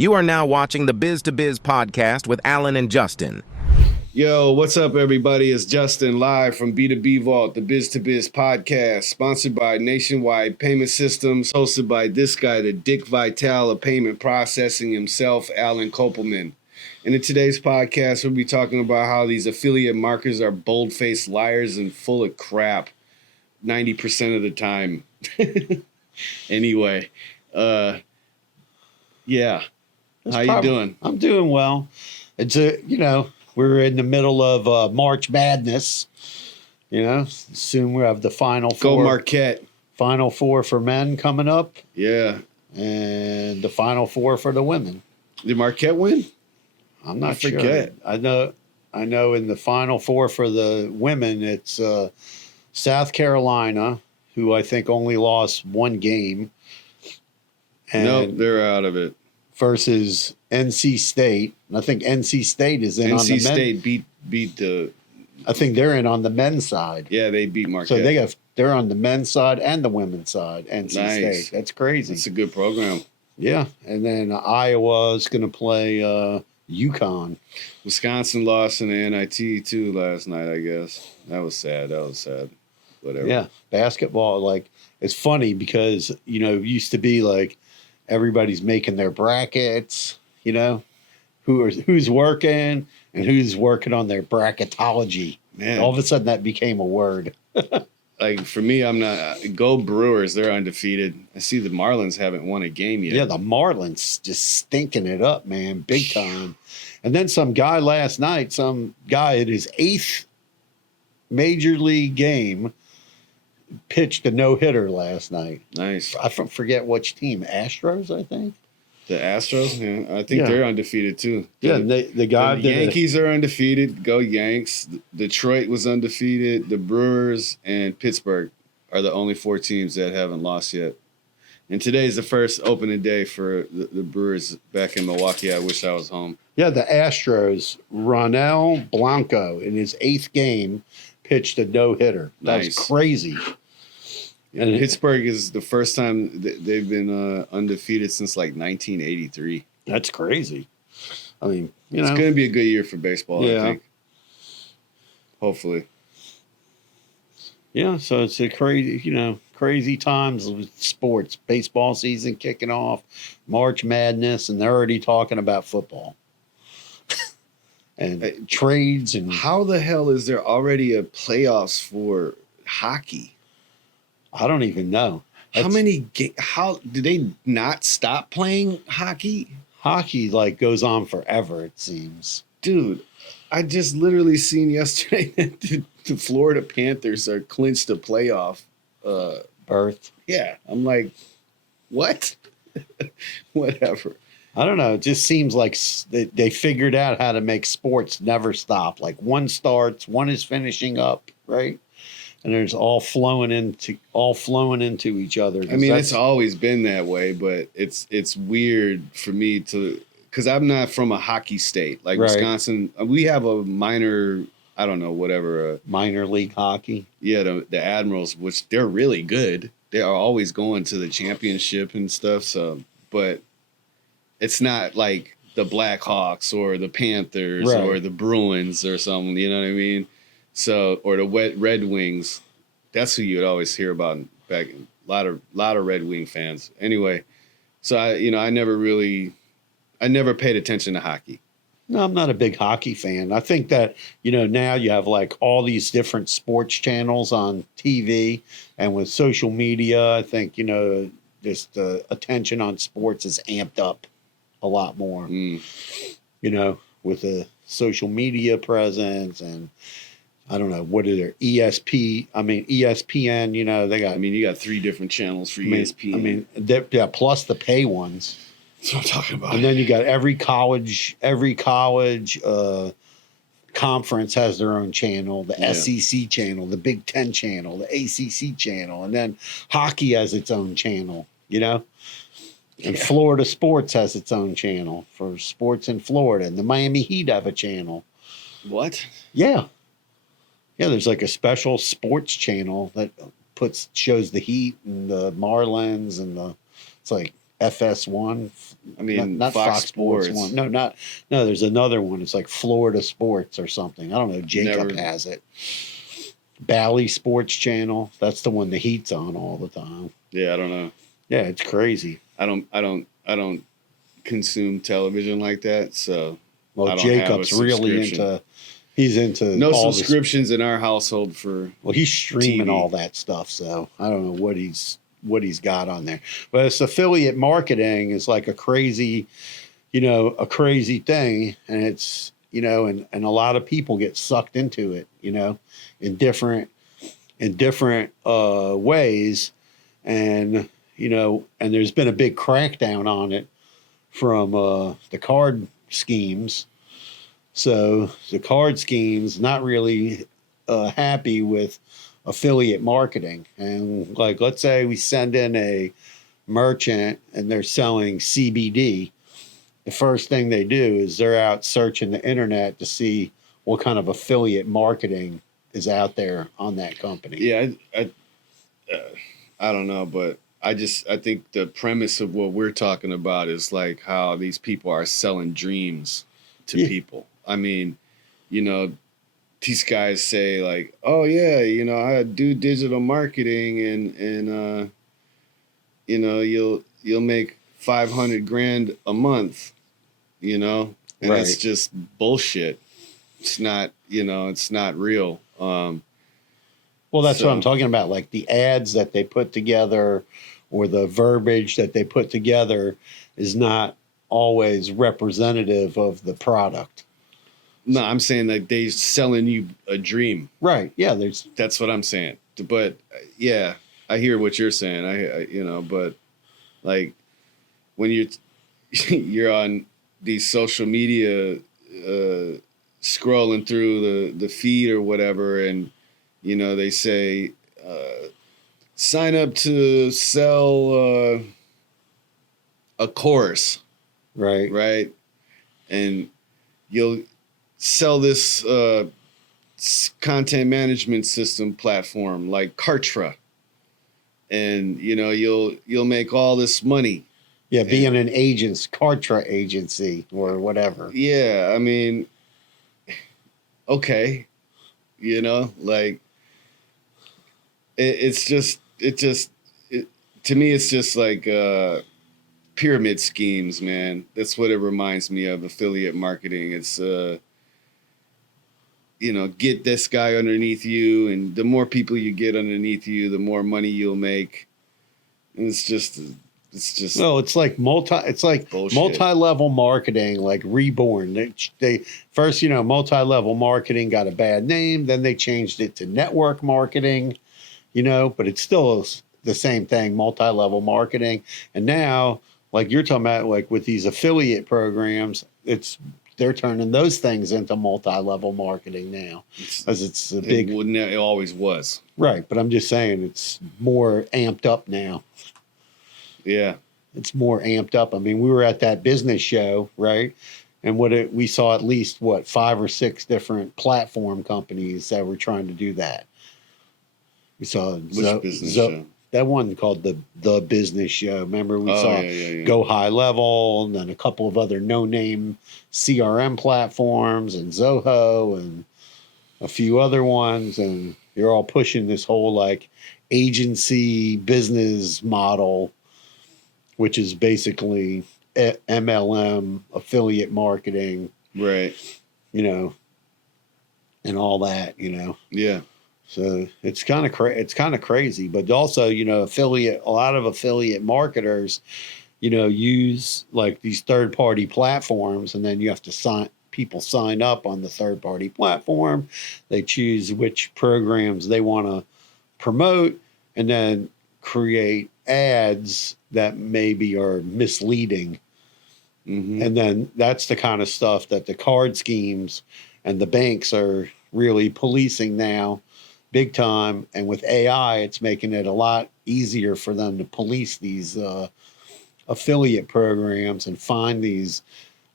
You are now watching the Biz to Biz podcast with Alan and Justin. Yo, what's up, everybody? It's Justin live from B2B Vault, the Biz to Biz podcast, sponsored by Nationwide Payment Systems, hosted by this guy, the Dick Vitale of payment processing himself, Alan Kopelman. And in today's podcast, we'll be talking about how these affiliate marketers are bold-faced liars and full of crap 90% of the time. Anyway, yeah. How you doing? I'm doing well. It's we're in the middle of March Madness. Soon we have the Final Four. Go Marquette. Final Four for men coming up. Yeah. And the Final Four for the women. Did Marquette win? I'm not sure. Forget. I know in the Final Four for the women, it's South Carolina, who I think only lost one game. And nope, they're out of it. Versus NC State. And I think NC State is in on the men. NC State beat the... I think they're in on the men's side. Yeah, they beat Marquette. So they're on the men's side and the women's side, NC State. That's crazy. It's a good program. Yeah. And then Iowa is going to play UConn. Wisconsin lost in the NIT too last night, I guess. That was sad. Whatever. Yeah. Basketball, it's funny because, it used to be everybody's making their brackets, who's working and who's working on their bracketology. Man. All of a sudden that became a word. For me, I'm not go Brewers. They're undefeated. I see the Marlins haven't won a game yet. Yeah, the Marlins just stinking it up, man, big time. And then some guy last night, at his 8th major league game, pitched a no-hitter last night. Nice. I forget which team. Astros, I think. The Astros? Yeah, I think they're undefeated too. Yeah, the Yankees are undefeated. Go Yanks. Detroit was undefeated. The Brewers and Pittsburgh are the only 4 teams that haven't lost yet. And today's the first opening day for the Brewers back in Milwaukee. I wish I was home. Yeah, the Astros, Ronel Blanco, in his 8th game, pitched a no-hitter. That's crazy. And Pittsburgh is the first time they've been undefeated since 1983. That's crazy. I mean, it's going to be a good year for baseball, I think. Hopefully. Yeah, so it's a crazy times with sports. Baseball season kicking off, March Madness, and they're already talking about football. And trades and... How the hell is there already a playoffs for hockey? I don't even know. How did they not stop playing hockey? Hockey goes on forever, it seems. Dude, I just literally seen yesterday that the Florida Panthers are clinched a playoff berth. Yeah, I'm like, what? Whatever. I don't know. It just seems like they figured out how to make sports never stop. One starts, one is finishing up, right? And there's all flowing into each other. I mean, it's always been that way, but it's weird for me because I'm not from a hockey state like Wisconsin. We have a minor, I don't know, whatever. Minor league hockey. Yeah, the Admirals, which they're really good. They are always going to the championship and stuff. So, but it's not like the Blackhawks or the Panthers or the Bruins or something. You know what I mean? So, or the Red Wings, that's who you would always hear about back. A lot of Red Wing fans. Anyway, so I never paid attention to hockey. No, I'm not a big hockey fan. I think that now you have all these different sports channels on TV, and with social media, I think just the attention on sports is amped up a lot more. With the social media presence and. I don't know, what are their ESPN, they got... you got 3 different channels for ESPN. Plus the pay ones. That's what I'm talking about. And then you got every college conference has their own channel, the SEC channel, the Big Ten channel, the ACC channel, and then hockey has its own channel, And Florida sports has its own channel for sports in Florida, and the Miami Heat have a channel. What? Yeah. Yeah, there's a special sports channel that shows the Heat and the Marlins and FS1. I mean, not Fox Sports. One. No. There's another one. It's like Florida Sports or something. I don't know. Jacob has it. Bally Sports Channel. That's the one the Heat's on all the time. Yeah, I don't know. Yeah, it's crazy. I don't consume television like that. So, well, Jacob's really into. He's into no subscriptions in our household for. Well, he's streaming TV. all that stuff, so I don't know what he's got on there. But it's affiliate marketing is like a crazy thing, and it's and a lot of people get sucked into it, in different ways, and and there's been a big crackdown on it from the card schemes. So the card schemes not really happy with affiliate marketing. And like, let's say we send in a merchant and they're selling CBD. The first thing they do is they're out searching the internet to see what kind of affiliate marketing is out there on that company. Yeah, I don't know, but I think the premise of what we're talking about is like how these people are selling dreams to people. I mean, these guys say like, oh yeah, I do digital marketing and you'll make $500,000 a month, and right. It's just bullshit. It's not, it's not real. Well, that's what I'm talking about. Like the ads that they put together or the verbiage that they put together is not always representative of the product. No, I'm saying like they're selling you a dream. Right. Yeah. That's what I'm saying. But yeah, I hear what you're saying. I but like when you're on these social media, scrolling through the feed or whatever, and they say sign up to sell a course, right, and you'll sell this content management system platform like Kartra, and you'll make all this money. Yeah, being an Kartra agency or whatever. Yeah, I mean, okay, like to me it's just like pyramid schemes, man. That's what it reminds me of, affiliate marketing. It's get this guy underneath you, and the more people you get underneath you, the more money you'll make. And it's just no, it's like multi-level marketing, like Reborn. They first, multi-level marketing got a bad name, then they changed it to network marketing, but it's still the same thing, multi-level marketing. And now, like you're talking about, like with these affiliate programs, they're turning those things into multi-level marketing now, as it's a big. It always was, right? But I'm just saying it's more amped up now. Yeah, it's more amped up. I mean, we were at that business show, right? And we saw at least 5 or 6 different platform companies that were trying to do that. We saw which business show? That one called the business show. Remember, we saw Go High Level, and then a couple of other no-name CRM platforms, and Zoho, and a few other ones, and you're all pushing this whole like agency business model, which is basically MLM, affiliate marketing, right? And all that, Yeah. So it's kind of crazy, but also, a lot of affiliate marketers, use like these third-party platforms, and then you have to sign up on the third-party platform. They choose which programs they want to promote, and then create ads that maybe are misleading. Mm-hmm. And then that's the kind of stuff that the card schemes and the banks are really policing now, big time. And with AI, it's making it a lot easier for them to police these affiliate programs and find these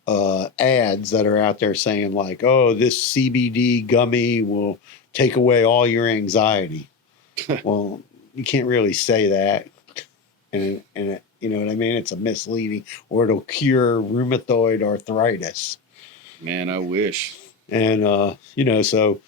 ads that are out there saying like, oh, this CBD gummy will take away all your anxiety. Well, you can't really say that. And You know what I mean? It's a misleading, or it'll cure rheumatoid arthritis. Man, I wish. And, so,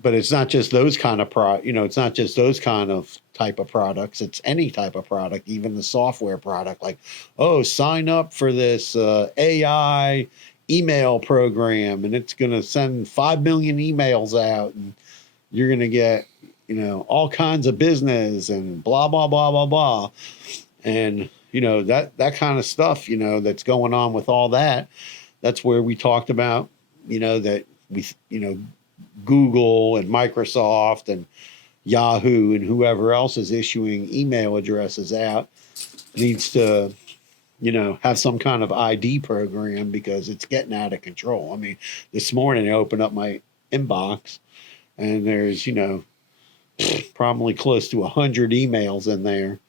but it's not just those kind of it's not just those kind of type of products. It's any type of product, even the software product, like, oh, sign up for this AI email program and it's going to send 5 million emails out and you're going to get, all kinds of business and blah, blah, blah, blah, blah. And, that kind of stuff, that's going on with all that. That's where we talked about, that we, Google and Microsoft and Yahoo and whoever else is issuing email addresses out needs to, have some kind of ID program because it's getting out of control. I mean, this morning I opened up my inbox and there's, probably close to 100 emails in there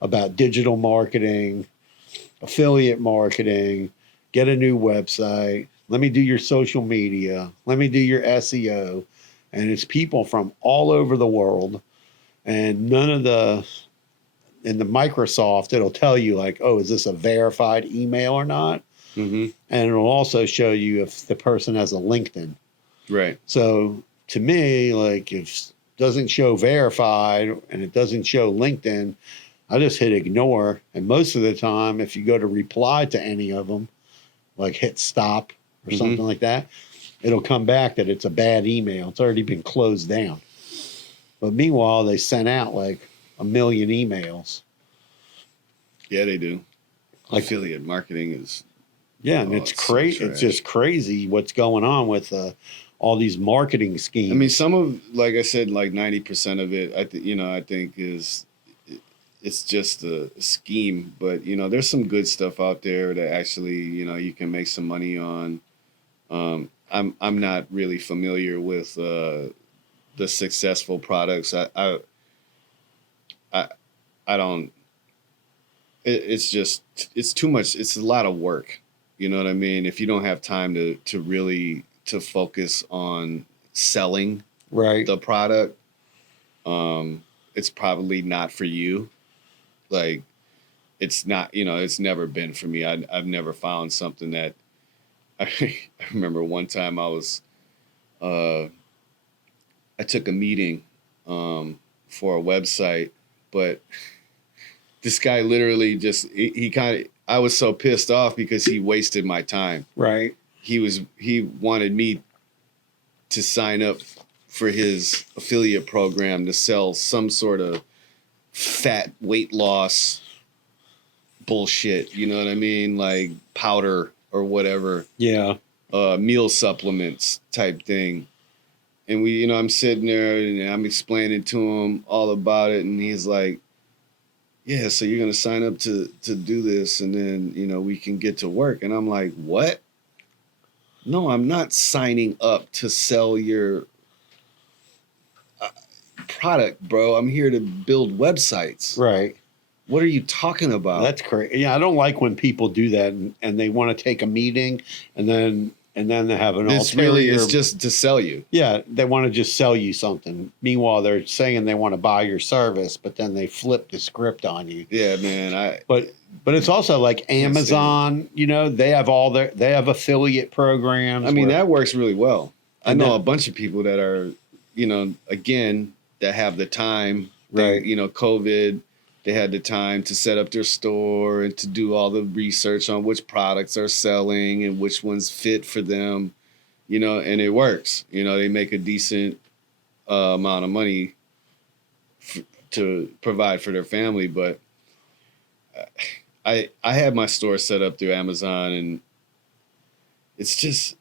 about digital marketing, affiliate marketing, get a new website. Let me do your social media. Let me do your SEO. And it's people from all over the world. And in the Microsoft, it'll tell you like, oh, is this a verified email or not? Mm-hmm. And it'll also show you if the person has a LinkedIn. Right. So to me, like if it doesn't show verified and it doesn't show LinkedIn, I just hit ignore. And most of the time, if you go to reply to any of them, like hit stop or something like that, it'll come back that it's a bad email. It's already been closed down. But meanwhile, they sent out like 1 million emails. Yeah, they do. Like affiliate marketing is. Yeah, and it's crazy. So it's just crazy what's going on with all these marketing schemes. I mean, some of, like I said, like 90% of it, I think is it's just a scheme. But there's some good stuff out there that actually you can make some money on. I'm not really familiar with the successful products. I don't. It's too much. It's a lot of work. You know what I mean? If you don't have time to really focus on selling the product, it's probably not for you. Like, it's not. It's never been for me. I've never found something that. I remember one time I took a meeting for a website, but this guy literally just I was so pissed off because he wasted my time. Right. He wanted me to sign up for his affiliate program to sell some sort of fat weight loss bullshit. You know what I mean? Like powder or whatever. Yeah. Meal supplements type thing. And I'm sitting there and I'm explaining to him all about it. And he's like, yeah, so you're going to sign up to do this and then, we can get to work. And I'm like, what? No, I'm not signing up to sell your product, bro. I'm here to build websites. Right. What are you talking about? That's crazy. Yeah, I don't like when people do that and they want to take a meeting and then they have an ulterior. It's just to sell you. Yeah, they want to just sell you something. Meanwhile, they're saying they want to buy your service, but then they flip the script on you. Yeah, man. But it's also like Amazon. They have affiliate programs. I mean, that works really well. I know a bunch of people that are, again, that have the time. Right. COVID. They had the time to set up their store and to do all the research on which products are selling and which ones fit for them, and it works. They make a decent amount of money to provide for their family. But I had my store set up through Amazon, and it's just,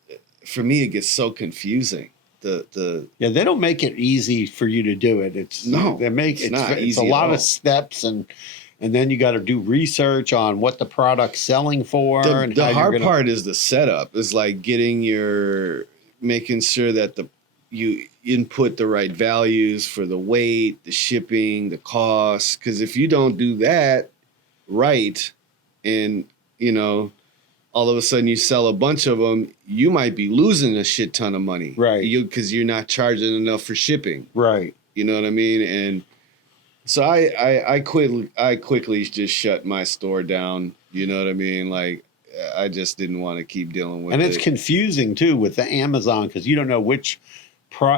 for me, it gets so confusing. They don't make it easy for you to do it. It's not easy. It's a lot of steps, and then you got to do research on what the product's selling for. The hard part is the setup. Is like making sure that you input the right values for the weight, the shipping, the cost. Because if you don't do that right, and all of a sudden you sell a bunch of them, you might be losing a shit ton of money. Right. Because you're not charging enough for shipping. Right. You know what I mean? And So I quickly just shut my store down. You know what I mean? Like I just didn't want to keep dealing with And it. it's confusing too with the Amazon because you don't know which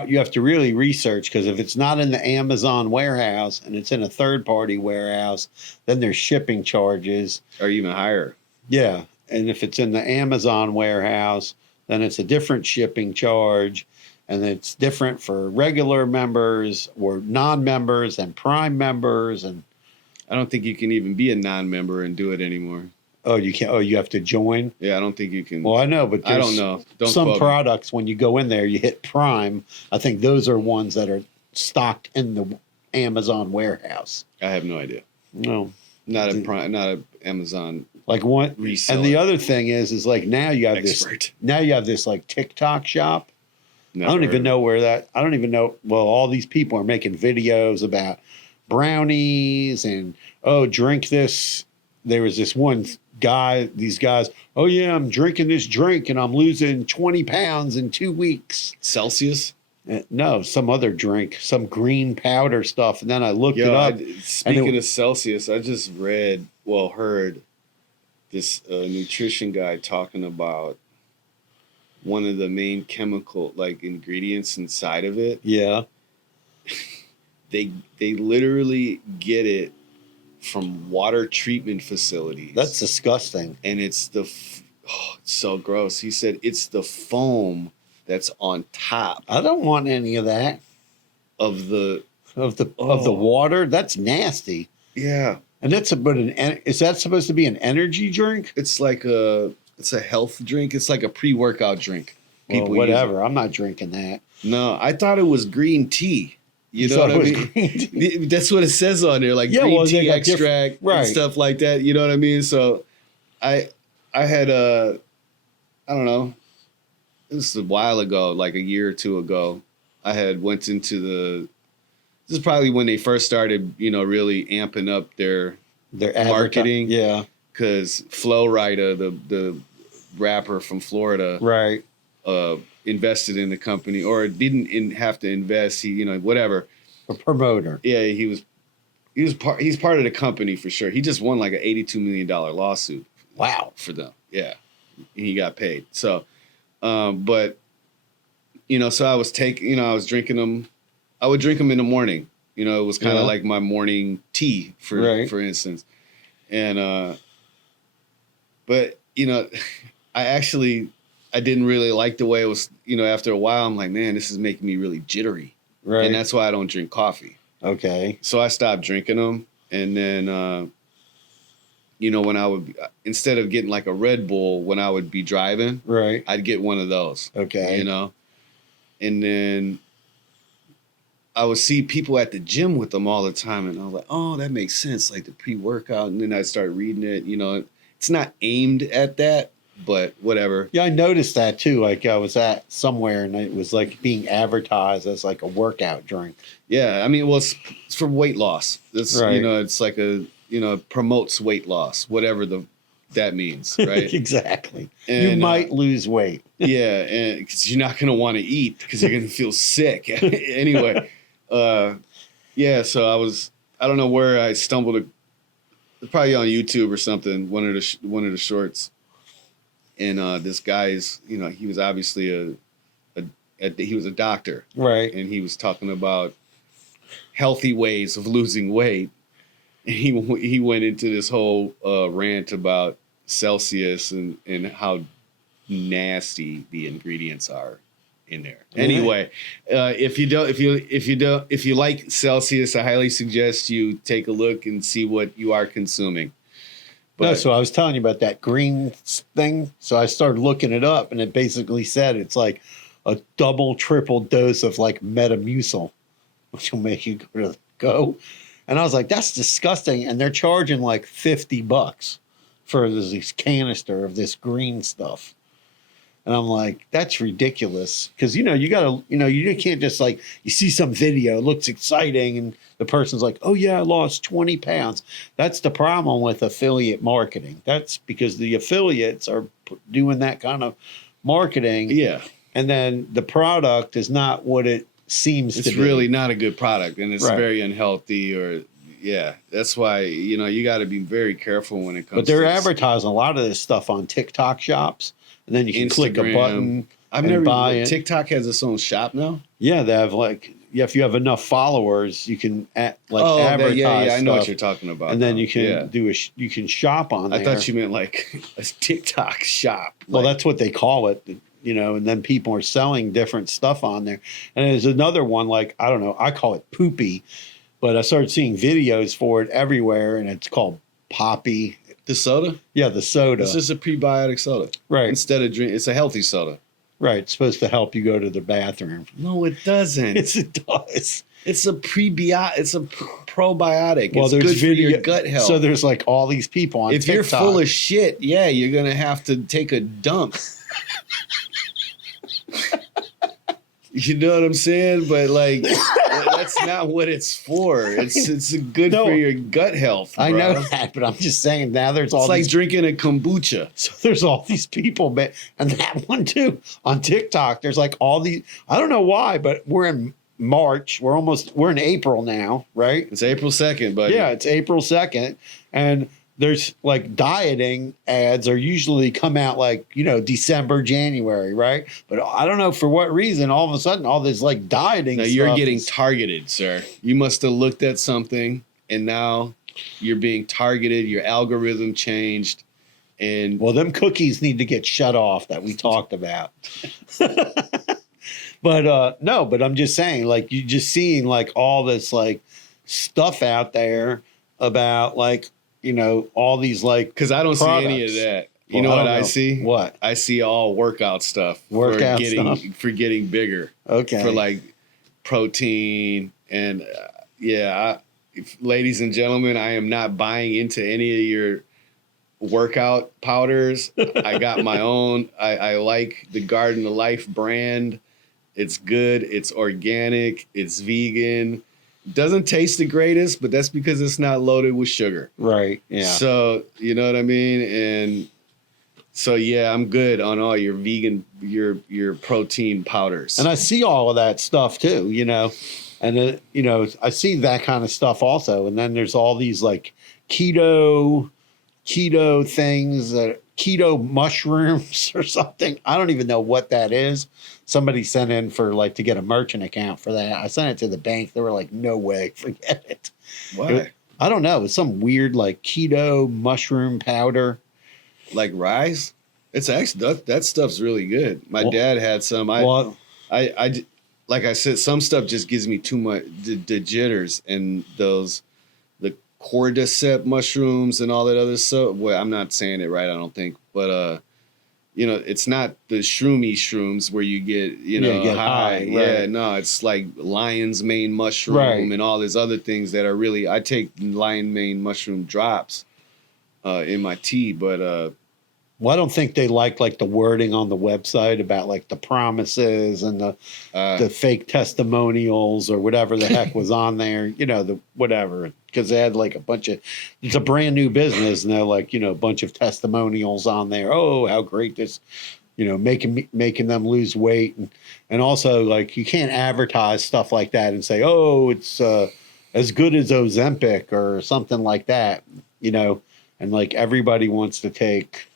you have to really research because if it's not in the Amazon warehouse and it's in a third party warehouse, then there's shipping charges. Or even higher. Yeah. And if it's in the Amazon warehouse, then it's a different shipping charge. And it's different for regular members or non-members and Prime members. And I don't think you can even be a non-member and do it anymore. oh, you can't. Oh, you have to join. Yeah, I don't think you can. Well, I know, but I there's don't know. Don't some quote me. products when you go in there, you hit Prime. I think those are ones that are stocked in the Amazon warehouse. I have no idea. No, Not a Prime, not a Amazon like one. reseller. And the other thing is like now you have expert. this. Now you have this like TikTok shop. Never I don't heard even of know where that. I don't even know. Well, all these people are making videos about brownies and oh, drink this. There was this one guy. These guys. Oh yeah, I'm drinking this drink and I'm losing 20 pounds in 2 weeks. it. Celsius. No, some other drink, some green powder stuff. And then I looked it up. Speaking of Celsius, I just heard this nutrition guy talking about one of the main chemical like ingredients inside of it. Yeah. They literally get it from water treatment facilities. That's disgusting. And it's it's so gross. He said it's the foam that's on top I don't want any of that. of the Of the Oh. water. That's nasty. yeah. And that's about is that supposed to be an energy drink? It's like it's a health drink. It's like a pre-workout drink. Well, use whatever. I'm not drinking that. it. No, I thought it was green tea. You know thought what I it was mean? green tea? That's what it says on there, like Yeah, green well, they tea got extract right. and stuff like that. You know what I mean? So, I had I don't know. This was a while ago, like a year or two ago. I had went into this is probably when they first started, really amping up their Their marketing. Yeah. because Flo Rida, the rapper from Florida, Right. invested in the company or didn't have to invest. He, whatever. A promoter. Yeah, he's part of the company for sure. He just won like an $82 million lawsuit Wow. for them. Yeah, he got paid. So, but so I was I was drinking them. I would drink them in the morning. It was kind of Yeah. like my morning tea, for instance. And but I didn't really like the way it was. After a while, I'm like, man, this is making me really jittery, Right. and that's why I don't drink coffee. Okay. So I stopped drinking them, and then when I would instead of getting like a Red Bull when I would be driving, Right. I'd get one of those. Okay. And then I would see people at the gym with them all the time, and I was like, oh, that makes sense, like the pre-workout. And then I start reading it. It's not aimed at that, but whatever. Yeah, I noticed that too. Like I was at somewhere and it was like being advertised as like a workout drink. Yeah, I mean, well, it's for weight loss. It's Right. it's like promotes weight loss, whatever that means, right? Exactly. You And, might lose weight. Yeah, and because you're not gonna want to eat because you're gonna feel sick anyway. Yeah, so I don't know where I stumbled. Probably on YouTube or something. One of the shorts, and this guy's he was obviously he was a doctor, Right. and he was talking about healthy ways of losing weight. And he went into this whole rant about Celsius and how nasty the ingredients are in there. Anyway, if you like Celsius, I highly suggest you take a look and see what you are consuming. No, so I was telling you about that green thing. So I started looking it up, and it basically said it's like a double, triple dose of like Metamucil, which will make you go. And I was like, that's disgusting. And they're charging like $50 for this canister of this green stuff. And I'm like, that's ridiculous. Because, you got to, you can't just like, you see some video, it looks exciting. And the person's like, oh, yeah, I lost 20 pounds. That's the problem with affiliate marketing. That's because the affiliates are doing that kind of marketing. Yeah, And then the product is not what it seems to it's be. really not a good product, and it's Right. very unhealthy, or yeah, that's why you got to be very careful when it comes. But they're to advertising a lot of this stuff on TikTok shops, and then you can click a Instagram. button. I've and never buy it. TikTok has its own shop now. Yeah, they have if you have enough followers, you can advertise. I know what stuff, you're talking about. and then now. you can Yeah. you can shop on there. I thought you meant like a TikTok shop. Well, Like, that's what they call it, and then people are selling different stuff on there. And there's another one, I don't know, I call it Poopy, but I started seeing videos for it everywhere, and it's called Poppy. the soda. Yeah, the soda. It's just a prebiotic soda. Right. Instead of it's a healthy soda. Right. It's supposed to help you go to the bathroom. No, it doesn't. Yes, it does. It's a prebiotic. It's a probiotic. Well, it's there's good for your gut health. So there's all these people on if TikTok. you're full of shit, yeah, you're gonna have to take a dump. You know what I'm saying? But that's not what it's for. It's good No. for your gut health. Bro. I know that, but I'm just saying now there's all It's like these drinking a kombucha. so there's all these people, and that one too on TikTok. There's all these. I don't know why, but we're in March. We're in April now, right? It's April 2nd, buddy. Yeah, it's April 2nd, and there's dieting ads are usually come out December, January, right? But I don't know for what reason all of a sudden all this dieting. Now you're stuff getting is- targeted, sir. You must have looked at something and now you're being targeted. Your algorithm changed. And Well, them cookies need to get shut off that we talked about. But no, but I'm just saying, you just seeing all this stuff out there about all these because I don't see any of products. that. You Well, know I what don't I know. see? What? I see all workout stuff. Workout for getting bigger. Okay. For protein and ladies and gentlemen, I am not buying into any of your workout powders. I got my own. I like the Garden of Life brand. It's good. It's organic. It's vegan. Doesn't taste the greatest, but that's because it's not loaded with sugar. Right. Yeah. So, you know what I mean? And so, yeah, I'm good on all your vegan, your protein powders. And I see all of that stuff too, and then, I see that kind of stuff also. And then there's all these keto things, keto mushrooms or something. I don't even know what that is. Somebody sent in for to get a merchant account for that. I sent it to the bank. They were like, no way, forget it. Why? I don't know. It's some weird keto mushroom powder. Like Rise? It's actually, that stuff's really good. My dad had some. I like I said, some stuff just gives me too much the jitters, and the cordyceps mushrooms and all that other stuff. Well, I'm not saying it right, I don't think, but it's not the shrooms where you get get high, right. Yeah, no, it's like lion's mane mushroom Right. and all these other things that are really. I take lion mane mushroom drops in my tea, but Well, I don't think they like the wording on the website about the promises and the fake testimonials or whatever the heck was on there, the whatever, because they had a bunch of, it's a brand new business and they're a bunch of testimonials on there. Oh, how great this, making them lose weight. And also you can't advertise stuff like that and say, oh, it's as good as Ozempic or something like that, and everybody wants to take,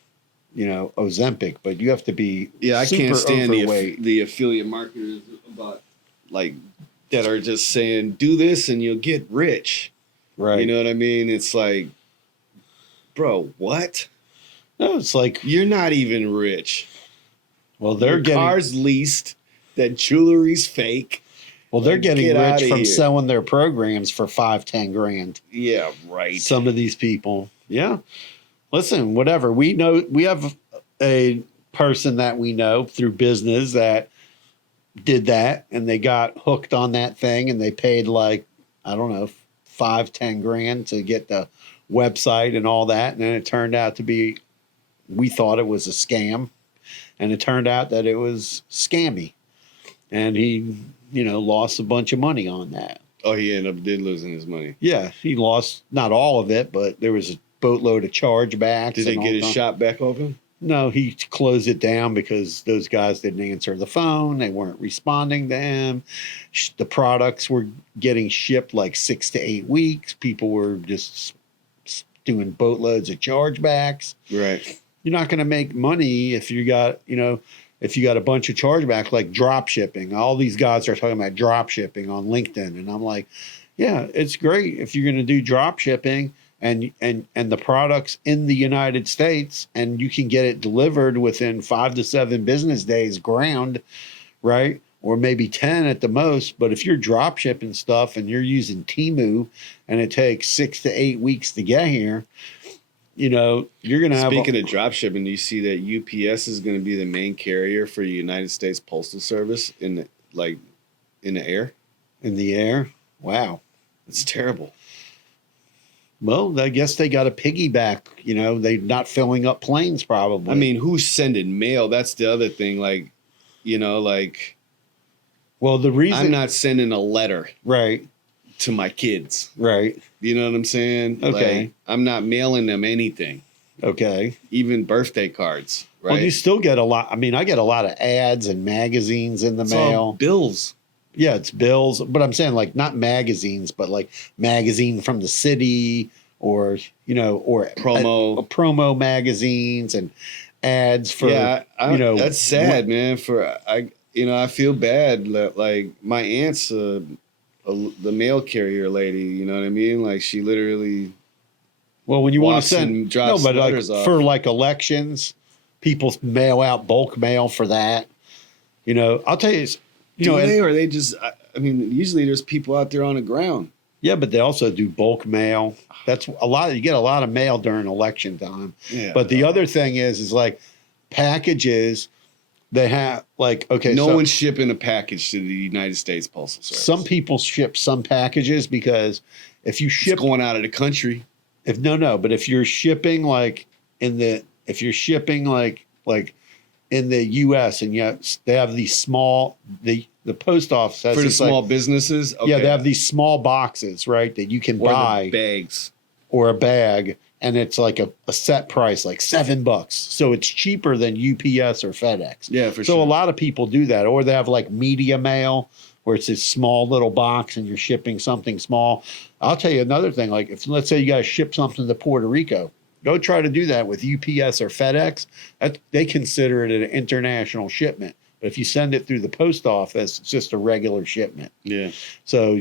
Ozempic, but you have to be I super can't stand overweight. the affiliate marketers about that are just saying do this and you'll get rich. Right. You know what I mean? It's like, bro, what? No, it's You're not even rich. well, they're Your getting car's leased. That jewelry's fake. they're getting Get rich outta from here. selling their programs for 5-10 grand. Yeah, right. Some of these people. Yeah. Listen, whatever. We know we have a person that we know through business that did that and they got hooked on that thing and they paid I don't know, 5-10 grand to get the website and all that. And then it turned out to be, we thought it was a scam. And it turned out that it was scammy. And he, lost a bunch of money on that. Oh, he did losing his money. Yeah, he lost not all of it, but there was a boatload of chargebacks. Did they and get all his kinds- shop back open? No, he closed it down because those guys didn't answer the phone. They weren't responding to him. The products were getting shipped like 6 to 8 weeks. People were just doing boatloads of chargebacks. Right. You're not going to make money if you got, if you got a bunch of chargeback like drop shipping. All these guys are talking about drop shipping on LinkedIn. And I'm like, yeah, it's great if you're going to do drop shipping and the products in the United States and you can get it delivered within 5 to 7 business days ground, right? Or maybe 10 at the most. But if you're drop shipping stuff and you're using Temu and it takes 6 to 8 weeks to get here, you're going to have. Speaking of drop shipping, do you see that UPS is going to be the main carrier for the United States Postal Service in the air? In the air? Wow. It's terrible. Well, I guess they got a piggyback. They're not filling up planes probably. I mean, who's sending mail? That's the other thing. Well, the reason I'm not sending a letter right to my kids. Right. You know what I'm saying? Okay. Like, I'm not mailing them anything, Okay. even birthday cards. Right. Well, you still get a lot. I mean, I get a lot of ads and magazines in the It's mail. all bills. Yeah, it's bills, but I'm saying like not magazines, but like magazine from the city or or promo magazines and ads for that's sad, man. I feel bad that like my aunt's the mail carrier lady. You know what I mean? Like she literally. Well, when you want to walks send and drops like letters off. for like elections, people mail out bulk mail for that. I'll tell you. Or they just? I mean, usually there's people out there on the ground. Yeah, but they also do bulk mail. That's a lot. You get a lot of mail during election time. Yeah. But the other thing is like packages. They have like no one's shipping a package to the United States Postal Service. Some people ship some packages because if you ship it's going out of the country. But if you're shipping like in the U.S. and they have these small the post office has For the small like, businesses? Okay. Yeah, they have these small boxes, right, that you can buy. Bags. Or a bag, and it's like a set price, like $7. So it's cheaper than UPS or FedEx. Yeah, for sure. So a lot of people do that. Or they have like media mail, where it's this small little box and you're shipping something small. I'll tell you another thing, like if let's say you got to ship something to Puerto Rico, go try to do that with UPS or FedEx. They consider it an international shipment. But if you send it through the post office, it's just a regular shipment. Yeah. So,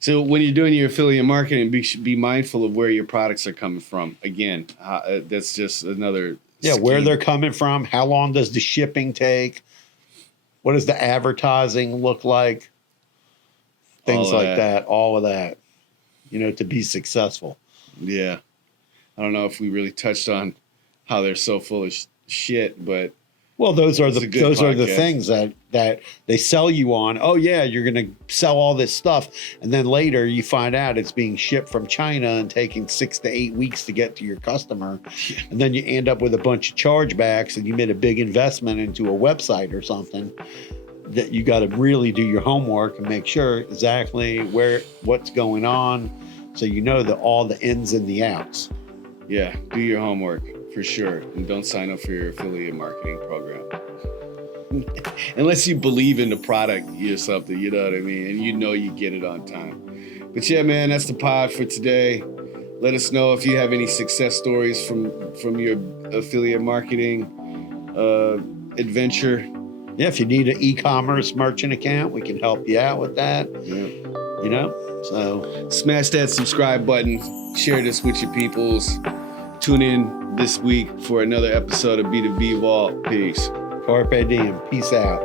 So when you're doing your affiliate marketing, be mindful of where your products are coming from. Again, that's just another scheme. Where they're coming from. How long does the shipping take? What does the advertising look like? Things like that. All of that, to be successful. Yeah. I don't know if we really touched on how they're so full of shit, but well, those are the podcast. things that they sell you on. Oh yeah, you're going to sell all this stuff, and then later you find out it's being shipped from China and taking 6 to 8 weeks to get to your customer, and then you end up with a bunch of chargebacks, and you made a big investment into a website or something. That you got to really do your homework and make sure exactly what's going on, so all the ins and the outs. Yeah, do your homework for sure, and don't sign up for your affiliate marketing program unless you believe in the product or something. You know what I mean, and you get it on time. But yeah, man, that's the pod for today. Let us know if you have any success stories from your affiliate marketing adventure. Yeah, if you need an e-commerce merchant account, we can help you out with that. Yeah. So smash that subscribe button. Share this with your peoples. Tune in this week for another episode of B2B Vault. Peace. Carpe diem. Peace out.